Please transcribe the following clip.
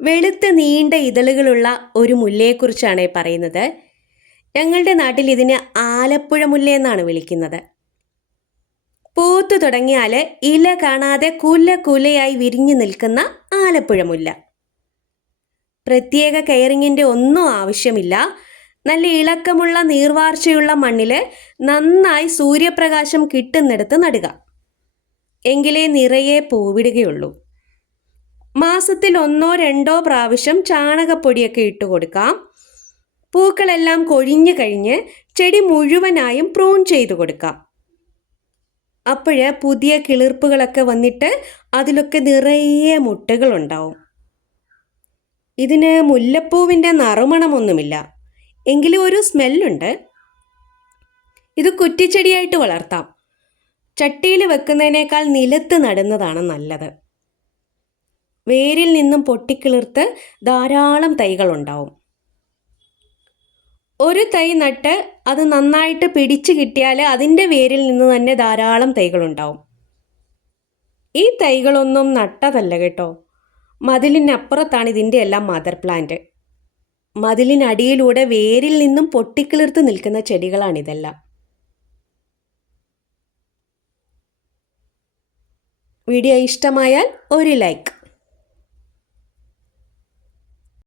വെളുത്ത നീണ്ട ഇതളുകളുള്ള ഒരു മുല്ലയെക്കുറിച്ചാണ് പറയുന്നത്. ഞങ്ങളുടെ നാട്ടിൽ ഇതിന് ആലപ്പുഴ മുല്ല എന്നാണ് വിളിക്കുന്നത്. പൂത്തു തുടങ്ങിയാൽ ഇല കാണാതെ കുല കുലയായി വിരിഞ്ഞു നിൽക്കുന്ന ആലപ്പുഴ മുല്ല. പ്രത്യേക കെയറിങ്ങിന്റെ ഒന്നും ആവശ്യമില്ല. നല്ല ഇളക്കമുള്ള നീർവാർച്ചയുള്ള മണ്ണിൽ നന്നായി സൂര്യപ്രകാശം കിട്ടുന്നിടത്ത് നടുക. എങ്കിലേ നിറയെ പൂവിടുകയുള്ളൂ. മാസത്തിൽ ഒന്നോ രണ്ടോ പ്രാവശ്യം ചാണകപ്പൊടിയൊക്കെ ഇട്ട് കൊടുക്കാം പൂക്കളെല്ലാം കൊഴിഞ്ഞു കഴിഞ്ഞ് ചെടി മുഴുവനായും പ്രൂൺ ചെയ്തു കൊടുക്കാം. അപ്പോഴ് പുതിയ കിളിർപ്പുകളൊക്കെ വന്നിട്ട് അതിലൊക്കെ നിറയെ മുട്ടകളുണ്ടാവും. ഇതിന് മുല്ലപ്പൂവിന്റെ നറുമണമൊന്നുമില്ല. എങ്കിലും ഒരു സ്മെല്ലുണ്ട്. ഇത് കുറ്റിച്ചെടിയായിട്ട് വളർത്താം. ചട്ടിയിൽ വെക്കുന്നതിനേക്കാൾ നിലത്ത് നടുന്നതാണ് നല്ലത്. വേരിൽ നിന്നും പൊട്ടിക്കിളിർത്ത് ധാരാളം തൈകളുണ്ടാവും. ഒരു തൈ നട്ട് അത് നന്നായിട്ട് പിടിച്ചു കിട്ടിയാൽ അതിന്റെ വേരിൽ നിന്ന് തന്നെ ധാരാളം തൈകളുണ്ടാവും. ഈ തൈകളൊന്നും നട്ടതല്ല കേട്ടോ. മതിലിനപ്പുറത്താണ് ഇതിന്റെ എല്ലാം മദർ പ്ലാന്റ് മതിലിനടിയിലൂടെ വേരിൽ നിന്നും പൊട്ടിക്കിളിർത്ത് നിൽക്കുന്ന ചെടികളാണിതെല്ലാം. വീഡിയോ ഇഷ്ടമായാൽ ഒരു ലൈക്ക്